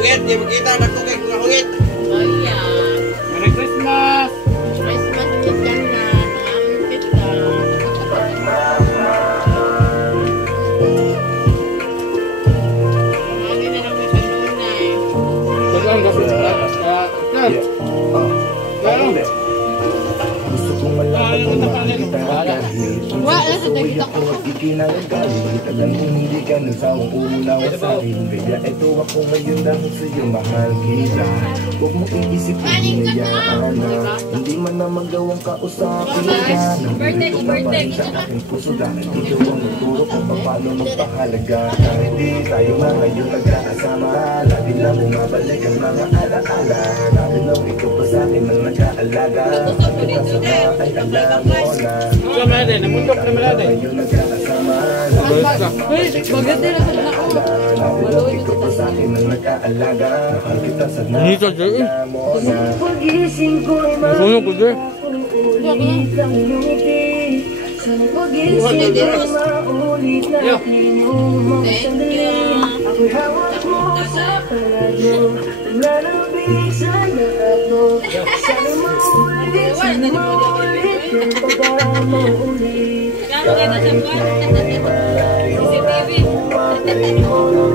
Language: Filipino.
Hugit, di makita nagtugay mga hugit. Ayan. Merry Christmas! Christmas kita na. Nangamin kita. Nangamin na lang ko sa lunay. Saan ka Gusto kong malaman kung bakit kita kahit Wala sa tagita ko. Ikinagalit alam mo hindi ka nasawang unawa sa akin. Kaya ito ako ngayon dahil sa'yo mahal kita. Huwag mo iisipin hinayaan na hindi man na magawang kausapin ka. Nandito pa man sa aking puso dahil ikaw ang nagturo kung paano magpahalaga. Hindi tayo nga ngayon nagkakasama. Lagi na bumabalik ang mga alaala. Lagi lang ikaw pa sa akin ang nag-aalaga. Ay alam mo na Ito malade, namundok na malade. ngayon nagkakasama. Uy, maganda na sa ako. Maluwi ko Ikaw pa sa akin ang nag-aalaga. Kita sa Nito, Jay. mo na Pagising ko'y Sunog ko, Jay. maulit ang ngiti. Sa pagising ko'y maulit natin yung mga sandali. Ako'y hawak mo sa palado, lalabig sa lahat mo. Sana maulit, sana maulit, yung pagkamaulit. Kaya nga na sa buwan. CCTV.